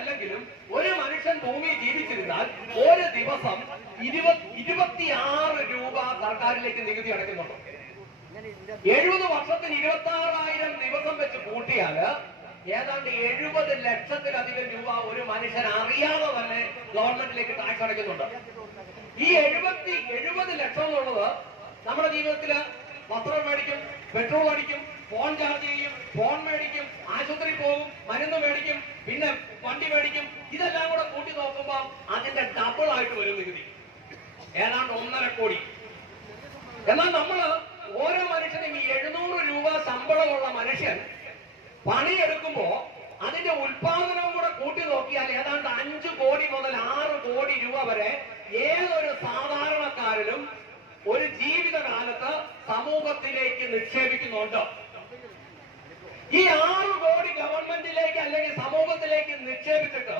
അല്ലെങ്കിലും ഒരു മനുഷ്യൻ ഭൂമി ജീവിച്ചിരുന്നാൽ ഒരു ദിവസം 26 രൂപ സർക്കാരിലേക്ക് നികുതി അടയ്ക്കുന്നുണ്ട്. 70 വർഷത്തിന് 26,000 ദിവസം വെച്ച് കൂട്ടിയാല് ഏതാണ്ട് 70 ലക്ഷത്തിലധികം രൂപ ഒരു മനുഷ്യൻ അറിയാതെ തന്നെ ഗവൺമെന്റിലേക്ക് ടാക്സ് അടയ്ക്കുന്നുണ്ട്. ഈ 70 ലക്ഷം എന്നുള്ളത് നമ്മുടെ ജീവിതത്തില് വസ്ത്രം മേടിക്കും, പെട്രോൾ അടിക്കും, ഫോൺ ചാർജ് ചെയ്യും, ഫോൺ മേടിക്കും, ആശുപത്രി പോകും, മരുന്ന് മേടിക്കും, പിന്നെ വണ്ടി മേടിക്കും. ഇതെല്ലാം കൂടെ കൂട്ടി നോക്കുമ്പോൾ അതിന്റെ ഡബിൾ ആയിട്ട് വരും നികുതി, ഏതാണ്ട് 1.5 കോടി. എന്നാൽ നമ്മള് ഓരോ മനുഷ്യനും ഈ 700 രൂപ ശമ്പളമുള്ള മനുഷ്യൻ പണിയെടുക്കുമ്പോ അതിന്റെ ഉൽപാദനവും കൂടെ കൂട്ടി നോക്കിയാൽ ഏതാണ്ട് 5 കോടി മുതൽ 6 കോടി രൂപ വരെ ഏതൊരു സാധാരണക്കാരനും ഒരു ജീവിതകാലത്ത് സമൂഹത്തിലേക്ക് നിക്ഷേപിക്കുന്നുണ്ട്. ഈ 6 കോടി ഗവൺമെന്റിലേക്ക് അല്ലെങ്കിൽ സമൂഹത്തിലേക്ക് നിക്ഷേപിച്ചിട്ട്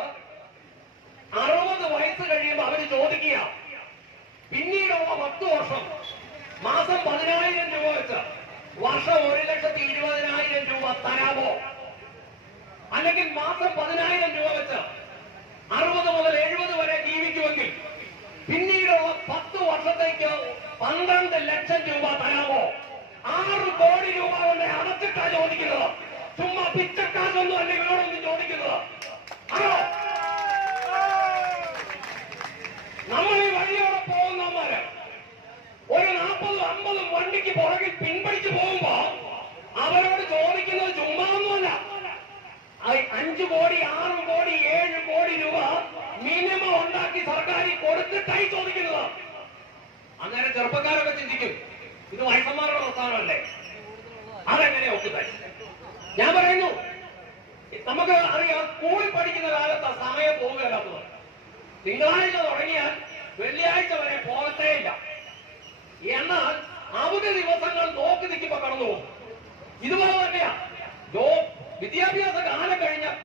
60 വയസ്സ് കഴിയുമ്പോൾ അവര് ചോദിക്കുക, പിന്നീടുള്ള 10 വർഷം മാസം 10,000 രൂപ വെച്ച് വർഷം 1,20,000 രൂപ തരാമോ? അല്ലെങ്കിൽ മാസം 10,000 രൂപ വെച്ച് 60 മുതൽ 70 വരെ ജീവിക്കുമെങ്കിൽ പിന്നീടുള്ള 10 വർഷത്തേക്ക് 12 ലക്ഷം രൂപ തരാമോ? 6 കോടി രൂപ കൊണ്ട് അടച്ചിട്ടാ ചോദിക്കുന്നത്. ചുമ്മാ പിച്ചക്കാശൊന്നും അല്ല ഇവരോടൊന്നും ചോദിക്കുന്നത്. ആണോ? നമ്മൾ ഈ വഴിയോടെ പോകുന്നവന്മാര് ഒരു 40-50 വണ്ടിക്ക് പുറകിൽ പിൻപടിച്ചു പോകുമ്പോ അവരോട് ചോദിക്കുന്നത് ചുമ്മാ ഒന്നുമല്ല. 5 കോടി 6 കോടി 7 കോടി രൂപ മിനിമം ഉണ്ടാക്കി സർക്കാരിൽ കൊടുത്തിട്ടായി ചോദിക്കുന്നത്. അന്നേരം ചെറുപ്പക്കാരൊക്കെ ചിന്തിക്കും, ഇത് വയസ്സന്മാരുടെ പ്രസ്ഥാനമല്ലേ, അതെങ്ങനെ ഒക്കുന്നത്? ഞാൻ പറയുന്നു, നമുക്ക് അറിയാം, സ്കൂളിൽ പഠിക്കുന്ന കാലത്ത് സമയം പോവുകയല്ലാത്തത്. തിങ്കളാഴ്ച തുടങ്ങിയാൽ വെള്ളിയാഴ്ച വരെ പോകത്തേയില്ല. എന്നാൽ അവധി ദിവസങ്ങൾ നോക്കി നിൽക്കുമ്പോ കടന്നു പോകും. ഇതുപോലെ